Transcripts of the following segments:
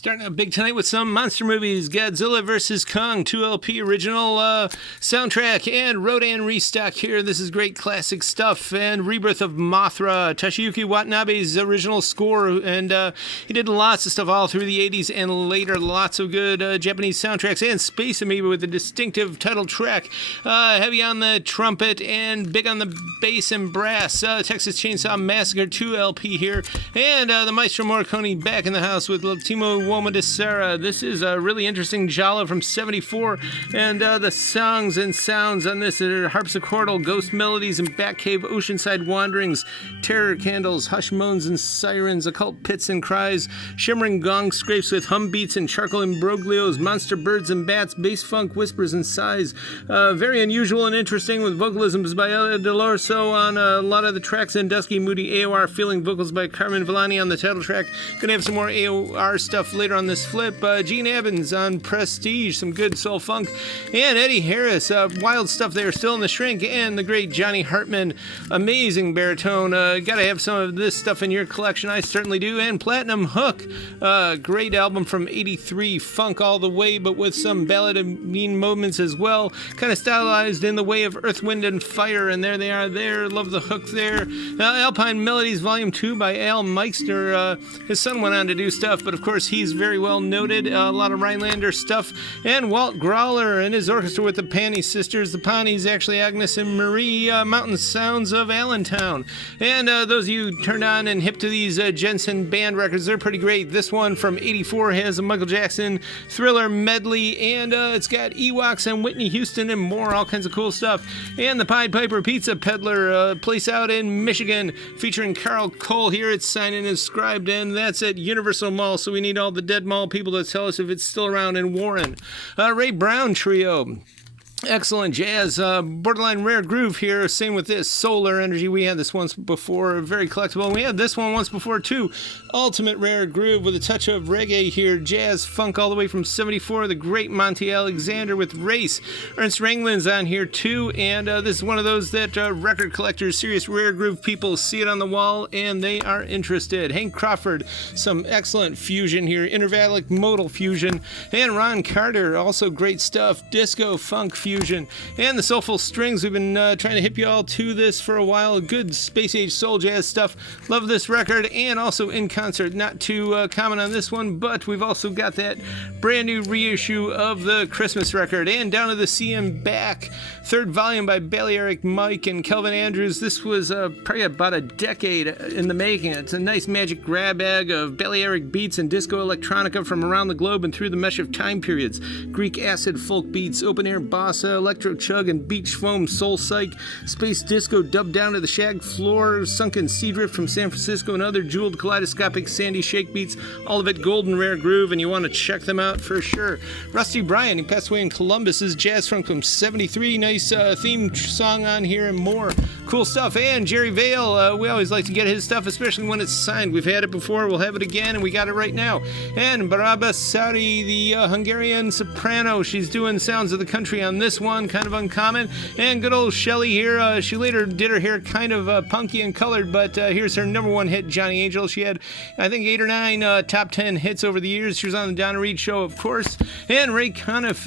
Starting out big tonight with some monster movies. Godzilla vs. Kong, 2LP original soundtrack, and Rodan restock here. This is great classic stuff. And Rebirth of Mothra, Toshiyuki Watanabe's original score. And he did lots of stuff all through the 80s and later. Lots of good Japanese soundtracks. And Space Amoeba with a distinctive title track. Heavy on the trumpet and big on the bass and brass. Texas Chainsaw Massacre, 2LP here. And the Maestro Morricone back in the house with L'ultimo Uomo di Sera. This is a really interesting giallo from 74, and the songs and sounds on this are harpsichordal, ghost melodies and Batcave oceanside wanderings, terror candles, hush moans and sirens, occult pits and cries, shimmering gong scrapes with hum beats and charcoal imbroglios, monster birds and bats, bass funk whispers and sighs. Very unusual and interesting with vocalisms by Elia Delorso on a lot of the tracks, and dusky, moody AOR feeling vocals by Carmen Villani on the title track. Gonna have some more AOR stuff later on this flip. Gene Evans on Prestige, some good soul funk, and Eddie Harris, wild stuff there, Still in the Shrink, and the great Johnny Hartman, amazing baritone. Gotta have some of this stuff in your collection, I certainly do. And Platinum Hook, great album from 83, funk all the way, but with some ballad of mean moments as well, kind of stylized in the way of Earth, Wind, and Fire, and there they are there, love the hook there. Alpine Melodies Volume 2 by Al Meixner, his son went on to do stuff, but of course he's very well noted, a lot of Rhinelander stuff, and Walt Growler and his orchestra with the Panny Sisters, the Pawnees, actually Agnes and Marie, Mountain Sounds of Allentown. And those of you turned on and hip to these Jensen band records, they're pretty great. This one from 84 has a Michael Jackson Thriller medley, and it's got Ewoks and Whitney Houston and more, all kinds of cool stuff. And the Pied Piper Pizza Peddler, place out in Michigan, featuring Carl Cole here. It's signed and inscribed, and that's at Universal Mall, so we need all the dead mall people to tell us if it's still around in Warren. Ray Brown Trio. Excellent jazz, borderline rare groove here. Same with this Solar Energy. We had this once before, very collectible. And we had this one once before too. Ultimate rare groove with a touch of reggae here. Jazz funk all the way from 74. The great Monty Alexander with Race. Ernst Ranglin's on here too. And this is one of those that record collectors, serious rare groove people see it on the wall and they are interested. Hank Crawford, some excellent fusion here. Intervallic modal fusion. And Ron Carter, also great stuff. Disco funk fusion. And the Soulful Strings, we've been trying to hip you all to this for a while. Good space age soul jazz stuff. Love this record, and also in concert. Not too common on this one, but we've also got that brand new reissue of the Christmas record. And Down to the Sea and Back, third volume by Balearic Mike and Kelvin Andrews. This was probably about a decade in the making. It's a nice magic grab bag of Balearic beats and disco electronica from around the globe and through the mesh of time periods. Greek acid folk beats, open air bossa, electro chug and beach foam, soul psych, space disco dubbed down to the shag floor, sunken sea drift from San Francisco, and other jeweled kaleidoscopic sandy shake beats, all of it golden rare groove, and you want to check them out for sure. Rusty Bryan, he passed away in Columbus, is jazz funk from 73, nice theme song on here and more cool stuff. And Jerry Vale, we always like to get his stuff, especially when it's signed. We've had it before, we'll have it again, and we got it right now. And Baraba Saudi, the Hungarian soprano, she's doing sounds of the country on this one, kind of uncommon. And good old Shelley here, she later did her hair kind of punky and colored, but here's her number one hit, Johnny Angel. She had, I think, 8 or 9 top 10 hits over the years. She was on the Donna Reed Show, of course. And Ray Conniff,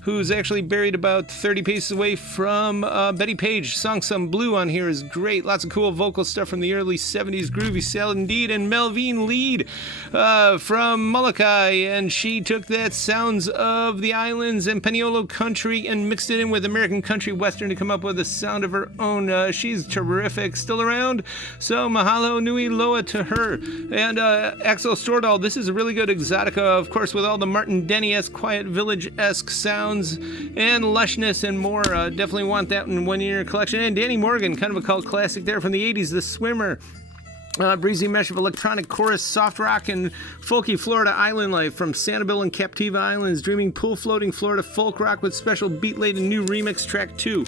who's actually buried about 30 paces away from Betty Page. Song Some Blue on here is great. Lots of cool vocal stuff from the early 70s. Groovy salad indeed. And Melvine Lead from Molokai. And she took that Sounds of the Islands and Paniolo Country and mixed it in with American Country Western to come up with a sound of her own. She's terrific. Still around. So mahalo nui loa to her. And Axel Stordahl, this is a really good exotica, of course, with all the Martin Denny-esque, Quiet Village-esque sounds and lushness and more. Definitely want that in one in your collection. And Danny Morgan, kind of a cult classic there from the 80s, The Swimmer. Breezy mesh of electronic chorus, soft rock, and folky Florida island life from Sanibel and Captiva Islands, dreaming pool floating Florida folk rock with special beat-laden new remix track 2.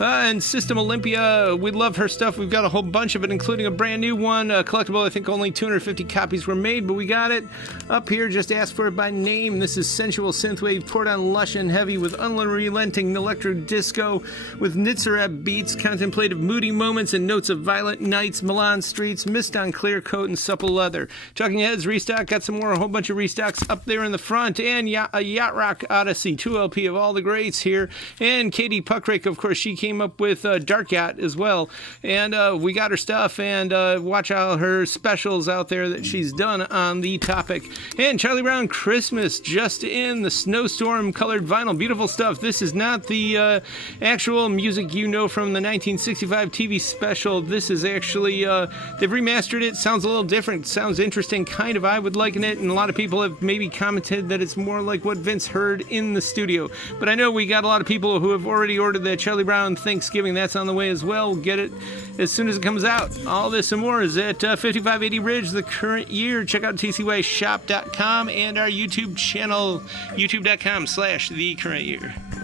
And System Olympia, we love her stuff. We've got a whole bunch of it, including a brand new one, collectible. I think only 250 copies were made, but we got it up here. Just ask for it by name. This is sensual synthwave poured on lush and heavy with unrelenting electro disco with Nitzareb beats, contemplative moody moments and notes of violent nights, Milan streets, just on clear coat and supple leather. Talking Heads restock, got some more, a whole bunch of restocks up there in the front, and a Yacht Rock Odyssey 2LP of all the greats here. And Katie Puckrick, of course, she came up with Dark Yacht as well. And we got her stuff, and watch all her specials out there that she's done on the topic. And Charlie Brown Christmas, just in the snowstorm colored vinyl. Beautiful stuff. This is not the actual music you know from the 1965 TV special. This is actually, they've remastered it. Sounds a little different. Sounds interesting, kind of. I would liken it, and a lot of people have maybe commented that it's more like what Vince heard in the studio. But I know we got a lot of people who have already ordered the Charlie Brown Thanksgiving. That's on the way as well. We'll get it as soon as it comes out. All this and more is at 5580 Ridge, The Current Year. Check out tcyshop.com and our YouTube channel, youtube.com/The Current Year.